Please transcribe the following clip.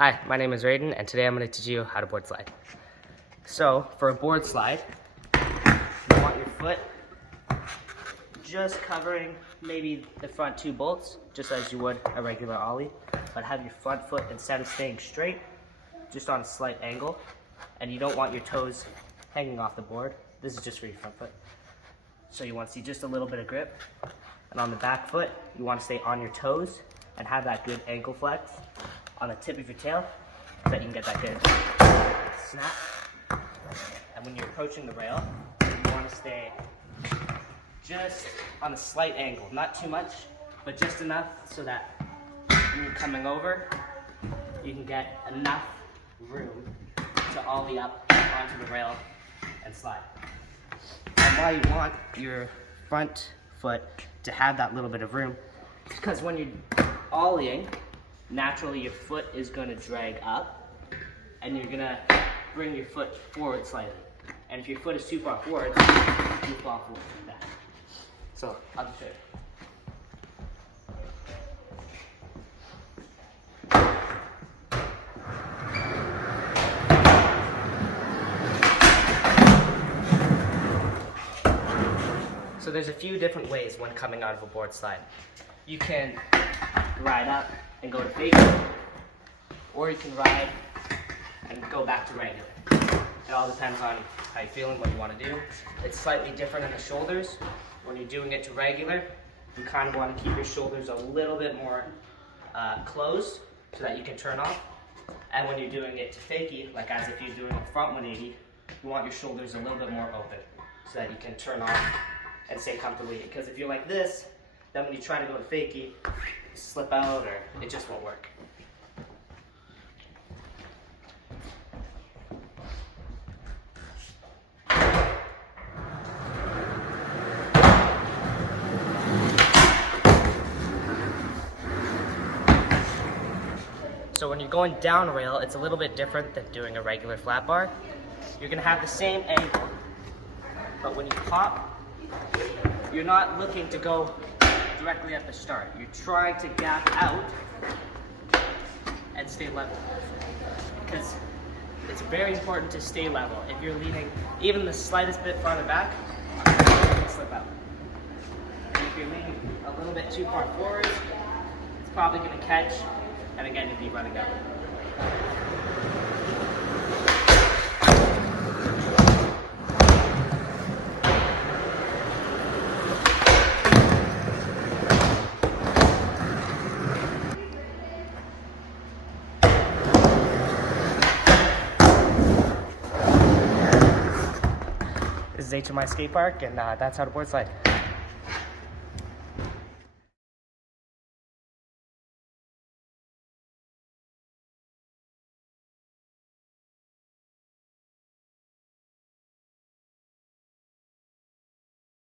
Hi, my name is Raedon, and today I'm going to teach you how to board slide. So, for a board slide, you want your foot just covering maybe the front two bolts, just as you would a regular ollie, but have your front foot, instead of staying straight, just on a slight angle, and you don't want your toes hanging off the board. This is just for your front foot. So you want to see just a little bit of grip, and on the back foot, you want to stay on your toes and have that good ankle flex on the tip of your tail so that you can get that good snap. And when you're approaching the rail, you want to stay just on a slight angle, not too much, but just enough so that when you're coming over, you can get enough room to ollie up onto the rail and slide. And why you want your front foot to have that little bit of room, because when you're ollieing, naturally your foot is going to drag up and you're going to bring your foot forward slightly. And if your foot is too far forward, you fall forward like that. So I'll just show you. So there's a few different ways when coming out of a board slide. You can ride up and go to fake, or you can ride and go back to regular. It all depends on how you're feeling, what you want to do. It's slightly different in the shoulders. When you're doing it to regular, you kind of want to keep your shoulders a little bit more closed so that you can turn off. And when you're doing it to fakie, like as if you're doing a front 180, you want your shoulders a little bit more open so that you can turn off and stay comfortably. Because if you're like this, then when you try to go to fakie, you slip out or it just won't work. So when you're going down a rail, it's a little bit different than doing a regular flat bar. You're gonna have the same angle, but when you pop, you're not looking to go directly at the start. You're trying to gap out and stay level. Because it's very important to stay level. If you're leaning even the slightest bit farther back, you can slip out. And if you're leaning a little bit too far forward, it's probably going to catch, and again, you'll be running out. This is HMI Skate Park, and that's how to board slide.